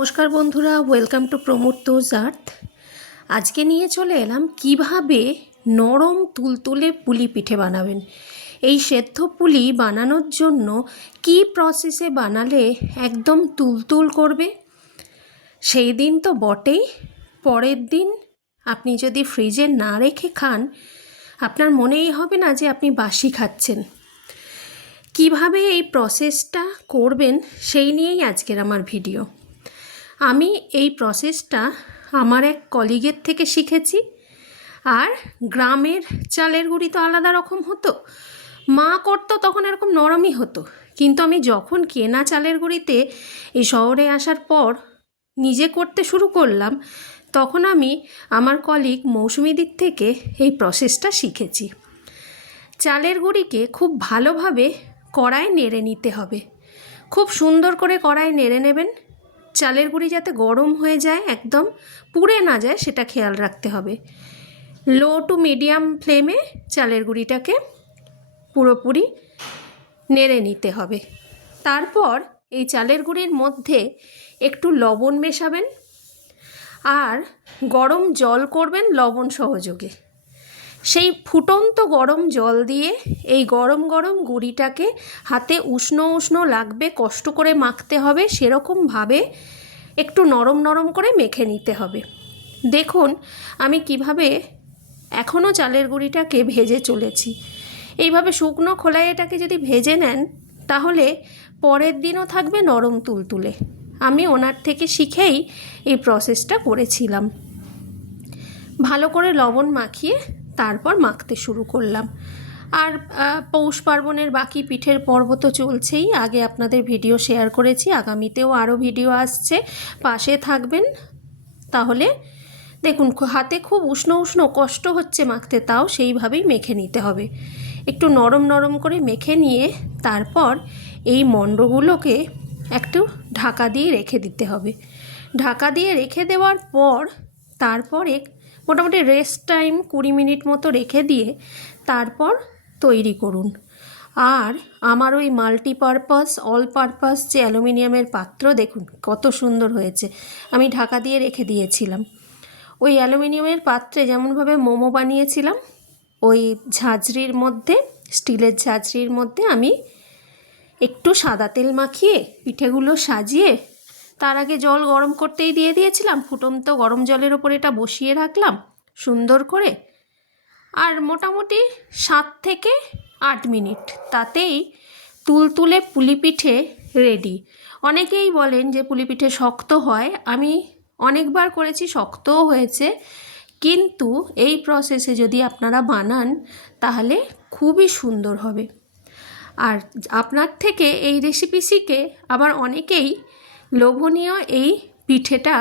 নমস্কার বন্ধুরা, welcome to promotes আর্থ। আজকে নিয়ে চলে এলাম কিভাবে নরম তুলতুলে পুলি পিঠে বানাবেন। এই সেদ্ধ পুলি বানানোর জন্য কি প্রসেসে বানালে একদম তুলতুল করবে সেই দিন তো বটেই, পরের দিন আপনি যদি ফ্রিজে না রেখে খান আপনার মনেই হবে না যে আপনি বাসি খাচ্ছেন। কিভাবে এই প্রসেসটা করবেন সেই নিয়েই আজকের আমার ভিডিও। আমি এই প্রসেসটা আমার এক কলিগের থেকে শিখেছি। আর গ্রামের চালের গুঁড়ি তো আলাদা রকম হতো, মা করতো তখন এরকম নরমই হতো, কিন্তু আমি যখন কেনা চালের গুঁড়িতে এই শহরে আসার পর নিজে করতে শুরু করলাম তখন আমি আমার কলিগ মৌসুমিদির থেকে এই প্রসেসটা শিখেছি। চালের গুঁড়িকে খুব ভালোভাবে কড়ায় নেড়ে নিতে হবে, খুব সুন্দর করে কড়ায় নেড়ে নেবেন। চালের গুঁড়ি যাতে গরম হয়ে যায়, একদম পুড়ে না যায় সেটা খেয়াল রাখতে হবে। লো টু মিডিয়াম ফ্লেমে চালের গুঁড়িটাকে পুরোপুরি নেড়ে নিতে হবে। তারপর এই চালের গুঁড়ির মধ্যে একটু লবণ মেশাবেন আর গরম জল করবেন লবণ সহযোগে। সেই ফুটন্ত গরম জল দিয়ে এই গরম গরম গুঁড়িটাকে হাতে উষ্ণ উষ্ণ লাগবে, কষ্ট করে মাখতে হবে, সেরকমভাবে একটু নরম নরম করে মেখে নিতে হবে। দেখুন আমি কিভাবে এখনও চালের গুঁড়িটাকে ভেজে চলেছি। এইভাবে শুকনো খোলায় এটাকে যদি ভেজে নেন তাহলে পরের দিনও থাকবে নরম তুলতুলে। আমি ওনার থেকে শিখেই এই প্রসেসটা করেছিলাম। ভালো করে লবণ মাখিয়ে তারপর মাখতে শুরু করলাম। আর পৌষ পার্বণের বাকি পিঠের পর্ব তো চলছেই, আগে আপনাদের ভিডিও শেয়ার করেছি, আগামীতেও আরও ভিডিও আসছে, পাশে থাকবেন। তাহলে দেখুন হাতে খুব উষ্ণ উষ্ণ, কষ্ট হচ্ছে মাখতে, তাও সেইভাবেই মেখে নিতে হবে। একটু নরম নরম করে মেখে নিয়ে তারপর এই মণ্ডগুলোকে একটু ঢাকা দিয়ে রেখে দিতে হবে। ঢাকা দিয়ে রেখে দেওয়ার পর তারপরে মোটামুটি রেস্ট টাইম 20 মিনিট মতো রেখে দিয়ে তারপর তৈরি করুন। আর আমার ওই মাল্টিপারপাস অল পারপাস যে অ্যালুমিনিয়ামের পাত্র দেখুন কত সুন্দর হয়েছে, আমি ঢাকা দিয়ে রেখে দিয়েছিলাম। ওই অ্যালুমিনিয়ামের পাত্রে যেমনভাবে মোমো বানিয়েছিলাম, ওই ঝাঁঝরির মধ্যে, স্টিলের ঝাঁঝরির মধ্যে আমি একটু সাদা তেল মাখিয়ে পিঠেগুলো সাজিয়ে তার আগে জল গরম করতেই দিয়ে দিয়েছিলাম। ফুটন্ত গরম জলের ওপর এটা বসিয়ে রাখলাম সুন্দর করে। আর মোটামুটি 7 থেকে 8 মিনিট, তাতেই তুলতুলে পুলি পিঠে রেডি। অনেকেই বলেন যে পুলি পিঠে শক্ত হয়, আমি অনেকবার করেছি, শক্তও হয়েছে, কিন্তু এই প্রসেসে যদি আপনারা বানান তাহলে খুবই সুন্দর হবে। আর আপনার থেকে এই রেসিপি শিখে আবার অনেকেই লোভনীয় এই পিঠেটা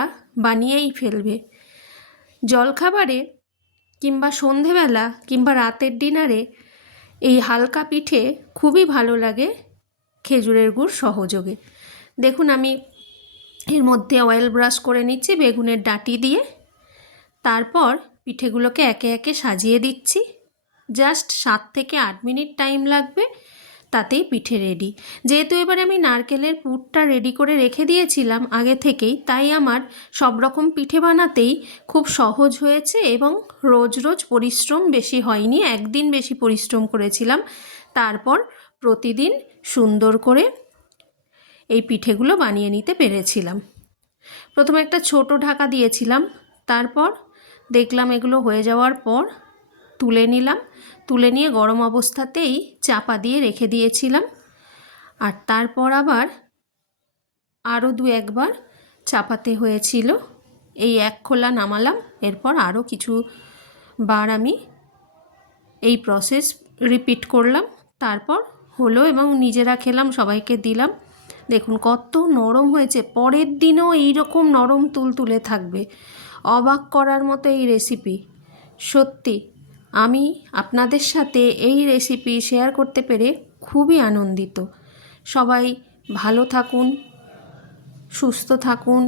বানিয়েই ফেলবে। জলখাবারে কিংবা সন্ধেবেলা কিংবা রাতের ডিনারে এই হালকা পিঠে খুবই ভালো লাগে খেজুরের গুড় সহযোগে। দেখুন আমি এর মধ্যে অয়েল ব্রাশ করে নিচ্ছি বেগুনের ডাঁটি দিয়ে। তারপর পিঠেগুলোকে একে একে সাজিয়ে দিচ্ছি। জাস্ট 7 থেকে 8 মিনিট টাইম লাগবে, তাতেই পিঠে রেডি। যেহেতু এবারে আমি নারকেলের পুরটা রেডি করে রেখে দিয়েছিলাম আগে থেকেই, তাই আমার সব রকম পিঠে বানাতেই খুব সহজ হয়েছে এবং রোজ রোজ পরিশ্রম বেশি হয়নি। একদিন বেশি পরিশ্রম করেছিলাম, তারপর প্রতিদিন সুন্দর করে এই পিঠেগুলো বানিয়ে নিতে পেরেছিলাম। প্রথমে একটা ছোট ঢাকা দিয়েছিলাম, তারপর দেখলাম এগুলো হয়ে যাওয়ার পর তুলে নিলাম। তুলে নিয়ে গরম অবস্থাতেই চাপা দিয়ে রেখে দিয়েছিলাম। আর তারপর আবার আরও 2-1 বার চাপাতে হয়েছিল। এই এক খোলা নামালাম, এরপর আরও কিছু বার আমি এই প্রসেস রিপিট করলাম। তারপর হলো এবং নিজেরা খেলাম, সবাইকে দিলাম। দেখুন কত নরম হয়েছে, পরের দিনও এই রকম নরম তুলতুলে থাকবে। অবাক করার মতো এই রেসিপি। সত্যি আমি আপনাদের সাথে এই রেসিপি শেয়ার করতে পেরে খুবই আনন্দিত। সবাই ভালো থাকুন, সুস্থ থাকুন।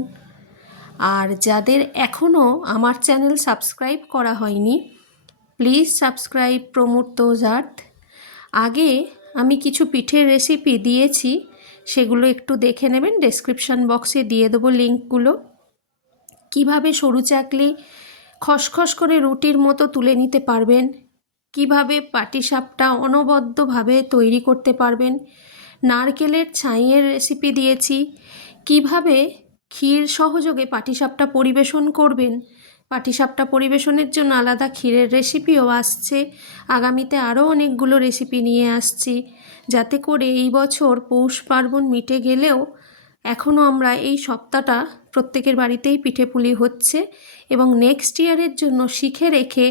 আর যাদের এখনও আমার চ্যানেল সাবস্ক্রাইব করা হয়নি, প্লিজ সাবস্ক্রাইব প্রমোটস আর্থ। আগে আমি কিছু পিঠের রেসিপি দিয়েছি, সেগুলো একটু দেখে নেবেন, ডেসক্রিপশান বক্সে দিয়ে দেবো লিঙ্কগুলো। কিভাবে সরু চাকলি খসখস করে রুটির মতো তুলে নিতে পারবেন, কিভাবে পাটিসাপটা অনবদ্যভাবে তৈরি করতে পারবেন, নারকেলের ছাইয়ের রেসিপি দিয়েছি, কিভাবে ক্ষীর সহযোগে পাটিসাপটা পরিবেশন করবেন। পাটিসাপটা পরিবেশনের জন্য আলাদা ক্ষীরের রেসিপিও আসছে। আগামীতে আরও অনেকগুলো রেসিপি নিয়ে আসছি, যাতে করে এই বছর পৌষ পার্বণ মিটে গেলেও এখনও আমরা এই সপ্তাহটা প্রত্যেকের বাড়িতেই পিঠেপুলি হচ্ছে, এবং নেক্সট ইয়ারের জন্য শিখে রেখে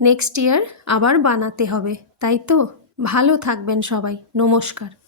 নেক্সট ইয়ার আবার বানাতে হবে। তাই তো, ভালো থাকবেন সবাই, নমস্কার।